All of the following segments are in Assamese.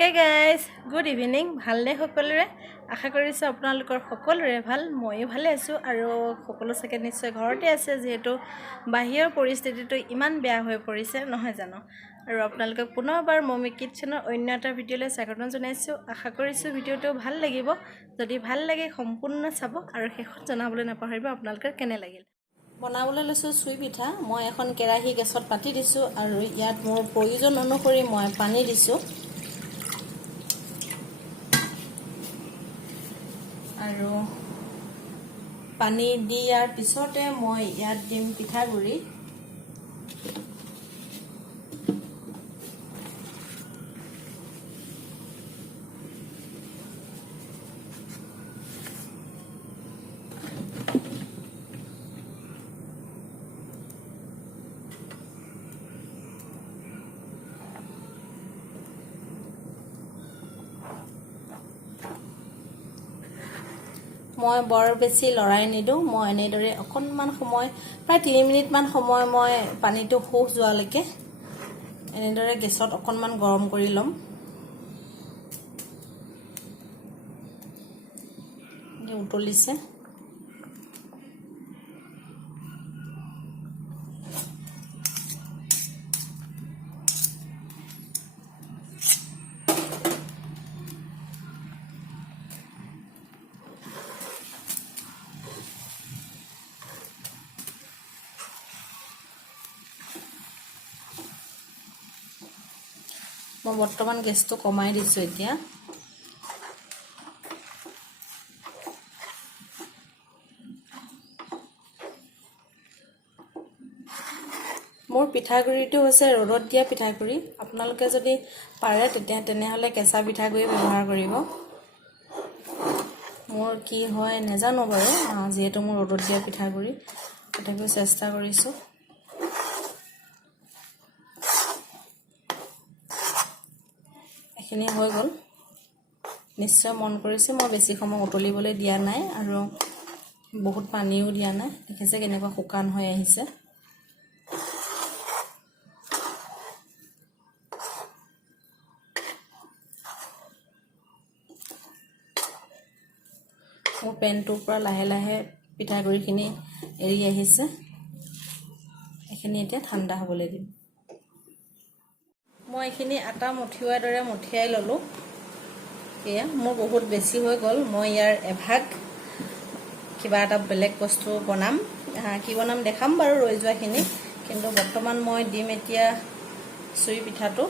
Hey guys, good evening. ভালনে সকলোৰে আশা কৰিছো আপোনালোকৰ সকলোৰে ভাল ময়ো ভালে আছো আৰু সকলো সাকে নিশ্চয় ঘৰতে আছে যেহেতু বাহিৰৰ পৰিস্থিতিটো ইমান বেয়া হৈ পৰিছে নহয় জানো আৰু আপোনালোকক পুনৰবাৰ মমি কিচেনৰ অন্য এটা ভিডিঅ'লৈ স্বাগতম জনাইছো আশা কৰিছো ভিডিঅ'টো ভাল লাগিব যদি ভাল লাগে সম্পূৰ্ণ চাব আৰু শেষত জনাবলৈ নাপাহৰিব আপোনালোকৰ কেনে লাগিল বনাবলৈ লৈছো চুই পিঠা মই এখন কেৰাহী গেছত পাতি দিছো আৰু ইয়াত মোৰ প্ৰয়োজন অনুসৰি মই পানী দিছো আৰু পানী দিয়াৰ পিছতে মই ইয়াত দিম পিঠাগুৰি মই বৰ বেছি লৰাই নিদো মই এনেদৰে অকনমান সময় প্ৰায় 3 মিনিট মান সময় মই পানীটো হোহ যোৱালৈকে এনেদৰে গেছত অকনমান গৰম কৰি লম উতলিছে মই বৰ্তমান গেছটো কমাই দিছো এতিয়া মোৰ পিঠাগুৰিটো হৈছে ৰ'দত দিয়া পিঠাগুৰি আপোনালোকে যদি পাৰে তেনেহলে কেঁচা পিঠাগুৰি ব্যৱহাৰ কৰিব মোৰ কি হয় নেজানো বাৰু যেহেতু মোৰ ৰ'দত দিয়া পিঠাগুৰি তথাপিও চেষ্টা কৰিছো এখিনি হৈ গল নিশ্চয় মন কৰিছে মই বেছি সময় উতলিবলৈ দিয়া নাই আৰু বহুত পানীও দিয়া নাই দেখিছে কেনেকুৱা শুকান হৈ আহিছে মোৰ পেনটোৰ পৰা লাহে লাহে পিঠাগুৰিখিনি এৰি আহিছে এখিনি এতিয়া ঠাণ্ডা হ'বলৈ দিম মই এখিনি আটা মুঠিওৱাৰ দৰে মুঠিয়াই ললো এয়া মোৰ বহুত বেছি হৈ গল মই ইয়াৰ এভাগ কিবা এটা বেলেগ বস্তু বনাম কি বনাম দেখাম বাৰু ৰৈ যোৱাখিনি কিন্তু বৰ্তমান মই দিম এতিয়া চুই পিঠাটো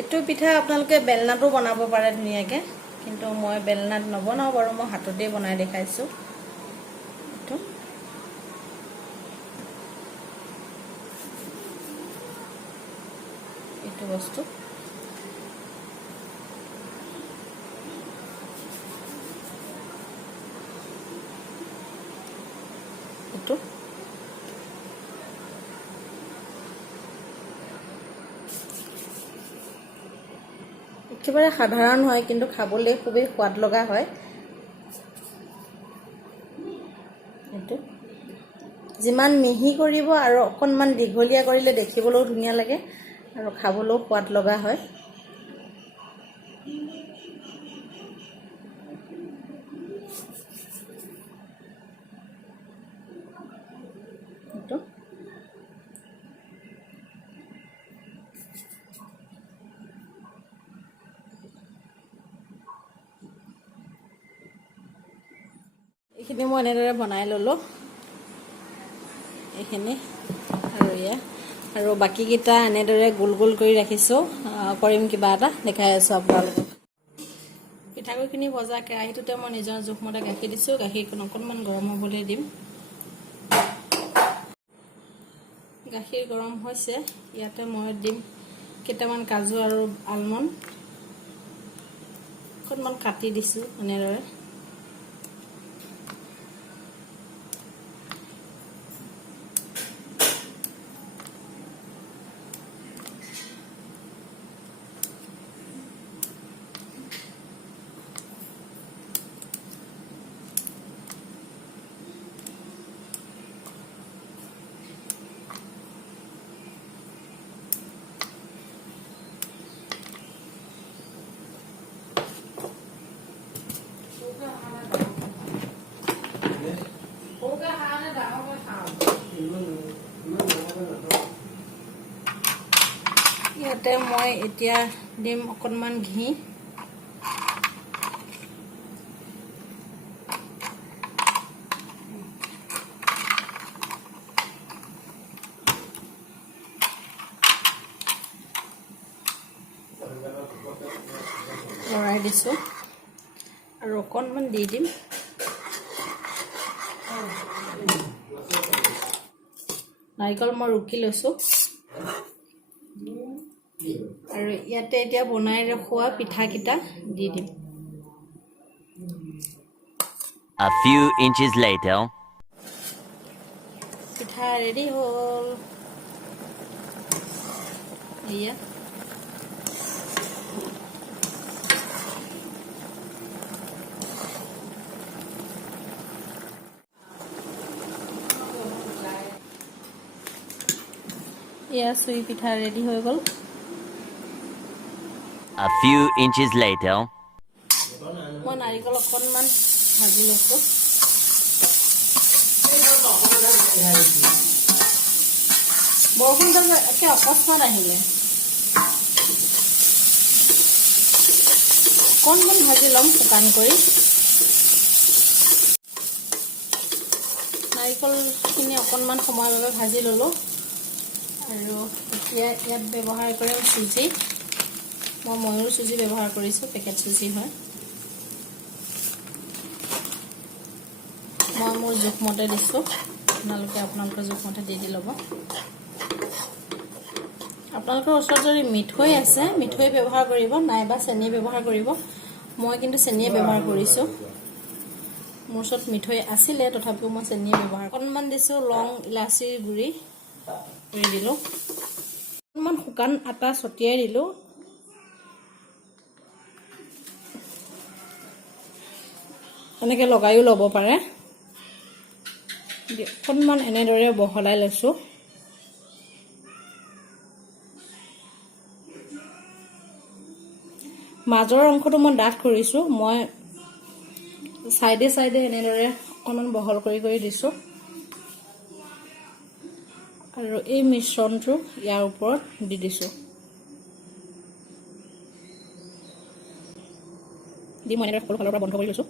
এটো পিঠা আপোনালোকে বেলনাটো বনাব পাৰে ধুনিয়াকে কিন্তু মই বেলনাত নবনাও বাৰু মই হাততে বনাই দেখাইছো এইটো বস্তু এইটো একেবাৰে সাধাৰণ হয় কিন্তু খাবলৈ খুবেই সোৱাদ লগা হয় এইটো যিমান মিহি কৰিব আৰু অকনমান দীঘলীয়া কৰিলে দেখিবলৈও ধুনীয়া লাগে আৰু খাবলৈও সোৱাদ লগা হয় এইটো এইখিনি মই এনেদৰে বনাই ললো এইখিনি আৰু বাকি কিটা এনেদৰে গোল গোল কৰি ৰাখিছো কৰিম কিবা এটা দেখাই আছো আপোনালোকক পিঠাগুৰিখিনি ভজা কেৰাহীটোতে মই নিজৰ জোখমতে গাখীৰ দিছো গাখীৰখন অকনমান গৰম হ'বলৈ দিম গাখীৰ গৰম হৈছে ইয়াতে মই দিম কেইটামান কাজু আৰু আলমণ্ড অকনমান কাটি দিছো এনেদৰে ইয়াতে মই এতিয়া দিম অকণমান ঘি লৰাই দিছোঁ আৰু অকণমান দি দিম নাৰিকল মই ৰুকি লৈছোঁ আৰু ইয়াতে এতিয়া বনাই ৰখোৱা পিঠাকেইটা দি দিম A few inches later. পিঠা ৰেডি হ'ল এয়া চুই পিঠা ৰেডি হৈ গ'ল A few inches later. মই নাৰিকল অকণমান ভাজি লৈছোঁ বৰষুণডাল একে অকস্মাত আহিলে অকণমান ভাজি ল'ম শুকান কৰি নাৰিকলখিনি অকণমান সময়ৰ বাবে ভাজি ল'লোঁ আৰু এতিয়া ইয়াত ব্যৱহাৰ কৰিম চুজি মই ময়ূৰ চুজি ব্যৱহাৰ কৰিছোঁ পেকেট চুজি হয় মই মোৰ জোখমতে দিছোঁ আপোনালোকে আপোনালোকৰ জোখমতে দি ল'ব আপোনালোকৰ ওচৰত যদি মিঠৈ আছে মিঠৈ ব্যৱহাৰ কৰিব নাইবা চেনি ব্যৱহাৰ কৰিব মই কিন্তু চেনিয়ে ব্যৱহাৰ কৰিছোঁ মোৰ ওচৰত মিঠৈ আছিলে তথাপিও মই চেনিয়ে ব্যৱহাৰ অকণমান দিছোঁ লং ইলাচিৰ গুড়ি দি দিলোঁ অকণমান শুকান আটা ছটিয়াই দিলোঁ এনেকৈ লগাইও ল'ব পাৰে অকণমান এনেদৰে বহলাই লৈছোঁ মাজৰ অংশটো মই ডাঠ কৰিছোঁ মই সাইডে সাইডে এনেদৰে অকণমান বহল কৰি দিছোঁ আৰু এই মিশ্ৰণটো ইয়াৰ ওপৰত দি দিছোঁ দি মই এনেদৰে সকলো ফালৰ পৰা বন্ধ কৰি লৈছোঁ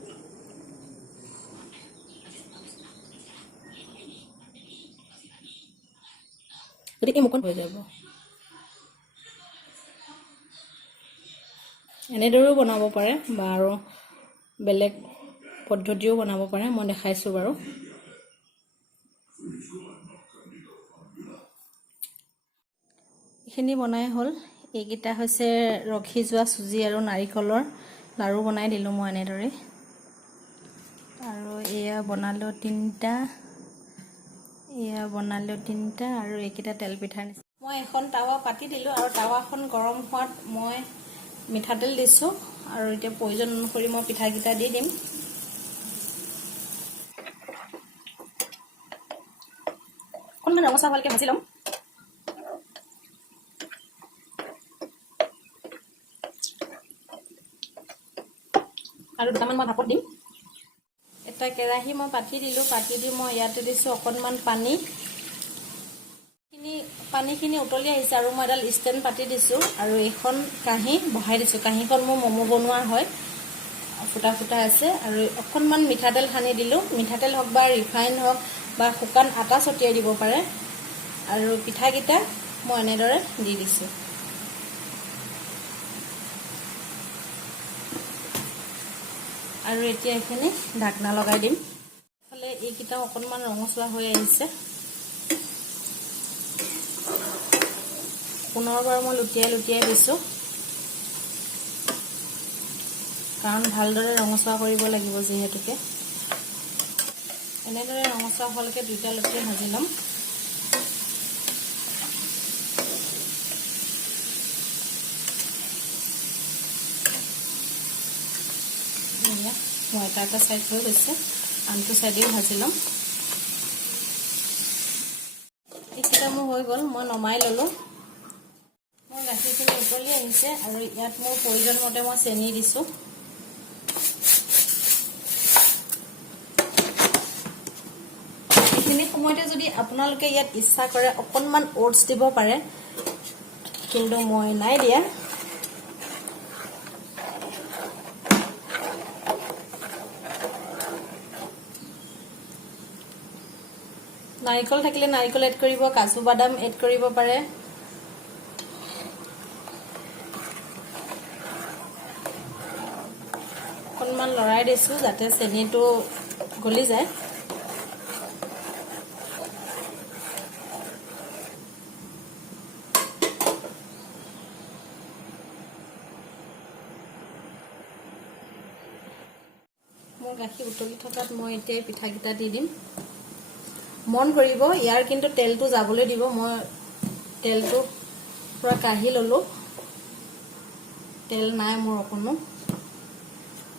গতিকে মুকন হৈ যাব এনেদৰেও বনাব পাৰে বা আৰু বেলেগ পদ্ধতিও বনাব পাৰে মই দেখাইছোঁ বাৰু এইখিনি বনাই হ'ল এইকেইটা হৈছে ৰখি যোৱা চুজি আৰু নাৰিকলৰ লাৰু বনাই দিলোঁ মই এনেদৰে আৰু এয়া বনালোঁ তিনিটা আৰু এইকেইটা তেল পিঠাৰ নিচিনা মই এখন টাৱা পাতি দিলোঁ আৰু টাৱাখন গৰম হোৱাত মই মিঠাতেল দিছোঁ আৰু এতিয়া প্ৰয়োজন অনুসৰি মই পিঠাকেইটা দি দিম অকণমান ৰঙচুৱা ভালকৈ ভাজি ল'ম আৰু দুটামান মই ভাপত দিম এটা কেৰাহী মই পাতি দিলোঁ পাতি দি মই ইয়াতে দিছোঁ অকণমান পানীখিনি উতলি আহিছে আৰু মই এডাল ষ্টেণ্ড পাতি দিছোঁ আৰু এখন কাঁহী বহাই দিছোঁ কাঁহীখন মোৰ ম'ম' বনোৱাৰ হয় ফুটা ফুটা আছে আৰু অকণমান মিঠাতেল সানি দিলোঁ মিঠাতেল হওক বা ৰিফাইন হওক বা শুকান আটা ছটিয়াই দিব পাৰে আৰু পিঠাকেইটা মই এনেদৰে দি দিছোঁ আৰু এতিয়া এইখিনি ঢাকনা লগাই দিম ফালে এইকেইটাও অকণমান ৰঙচুৱা হৈ আহিছে পুনৰবাৰ মই লুটিয়াই দিছোঁ কাৰণ ভালদৰে ৰঙচুৱা কৰিব লাগিব যিহেতুকে এনেদৰে ৰঙচুৱা হ'লকে দুইটা লুটিয়াই ভাজি ল'ম মই এটা সাইড হৈ গৈছে আনটো সাইডেও ভাজি ল'ম এইকেইটা মোৰ হৈ গ'ল মই নমাই ল'লোঁ মোৰ গাখীৰখিনি উতলি আহিছে আৰু ইয়াত মোৰ প্ৰয়োজন মতে মই চেনি দিছোঁ এইখিনি সময়তে যদি আপোনালোকে ইয়াত ইচ্ছা কৰে অকণমান ওটছ দিব পাৰে কিন্তু মই নাই দিয়া নাৰিকল থাকিলে নাৰিকল এড কৰিব কাজু বাদাম এড কৰিব পাৰে অকণমান লৰাই দিছোঁ যাতে চেনিটো গলি যায় মোৰ গাখীৰ উতলি থকাত মই এতিয়া পিঠাকেইটা দি দিম মন কৰিব ইয়াৰ কিন্তু তেলটো যাবলৈ দিব মই তেলটো পুৰা কাঢ়ি ললো তেল নাই মোৰ অকণো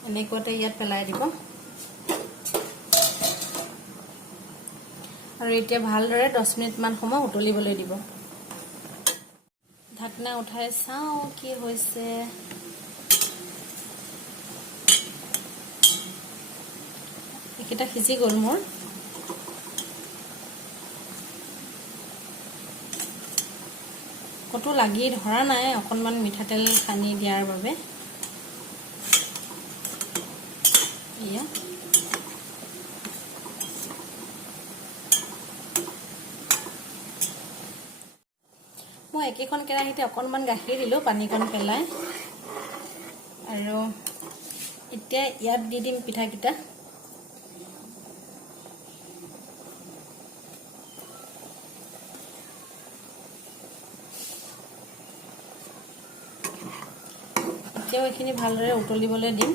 এনেকুৱাতে ইয়াত পেলাই দিব আৰু এতিয়া ভালদৰে 10 মিনিট মান সময় উতলিবলৈ দিব ঢাকনা উঠাই চাওঁ কি হৈছে এইকেইটা সিজি গ'ল মোৰ কতো লাগি ধৰা নাই অকণমান মিঠাতেল সানি দিয়াৰ বাবে ইয়া মই একেখন কেৰাহীতে অকণমান গাখীৰ দিলোঁ পানীকণ পেলাই আৰু এতিয়া ইয়াত দি দিম পিঠাকেইটা এতিয়াও এইখিনি ভালদৰে উতলিবলৈ দিম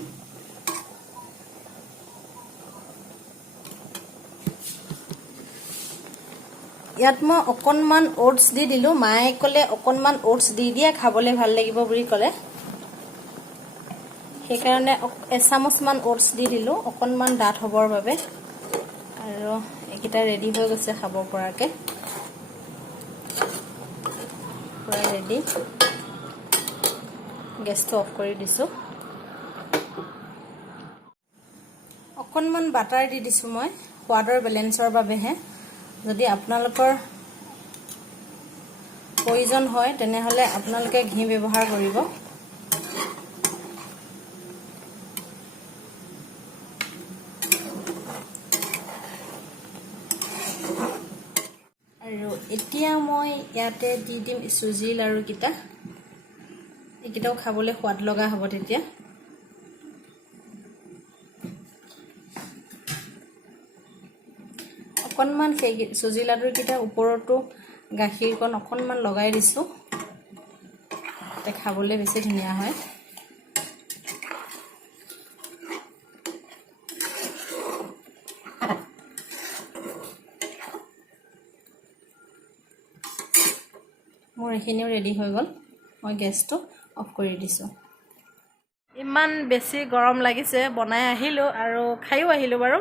ইয়াত মই অকণমান ওটছ দি দিলোঁ মায়ে ক'লে অকণমান ওটছ দি দিয়ে খাবলৈ ভাল লাগিব বুলি ক'লে সেইকাৰণে এচামুচমান ওটছ দি দিলোঁ অকণমান ডাঠ হ'বৰ বাবে আৰু এইকেইটা ৰেডি হৈ গৈছে খাব পৰাকৈ পুৰা ৰেডি গেছটো অফ কৰি দিছোঁ অকণমান বাটাৰ দি দিছোঁ মই সোৱাদৰ বেলেঞ্চৰ বাবেহে যদি আপোনালোকৰ প্ৰয়োজন হয় তেনেহলে আপোনালোকে ঘি ব্যৱহাৰ কৰিব আৰু এতিয়া মই ইয়াতে দি দিম চুজি লাৰু কিটা এইকেইটাও খাবলৈ সোৱাদ লগা হ'ব তেতিয়া অকণমান সেই চুজি লাডুকেইটা ওপৰতো গাখীৰকণ অকণমান লগাই দিছোঁ যাতে খাবলৈ বেছি ধুনীয়া হয় মোৰ এইখিনিও ৰেডি হৈ গ'ল মই গেছটো অফ কৰি দিছোঁ ইমান বেছি গৰম লাগিছে বনাই আহিলোঁ আৰু খাইও আহিলোঁ বাৰু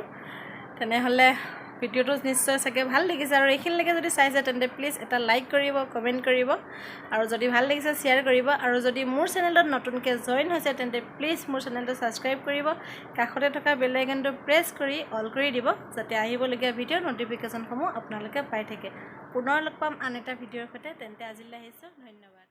তেনেহ'লে ভিডিঅ'টো নিশ্চয় চাগে ভাল লাগিছে আৰু এইখিনিলৈকে যদি চাইছে তেন্তে প্লিজ এটা লাইক কৰিব কমেণ্ট কৰিব আৰু যদি ভাল লাগিছে শ্বেয়াৰ কৰিব আৰু যদি মোৰ চেনেলত নতুনকৈ জইন হৈছে তেন্তে প্লিজ মোৰ চেনেলটো ছাবস্ক্ৰাইব কৰিব কাষতে থকা বেল আইকনটো প্ৰেছ কৰি অল কৰি দিব যাতে আহিবলগীয়া ভিডিঅ'ৰ ন'টিফিকেশ্যনসমূহ আপোনালোকে পাই থাকে পুনৰ লগ পাম আন এটা ভিডিঅ'ৰ সৈতে তেন্তে আজিলৈ আহিছোঁ ধন্যবাদ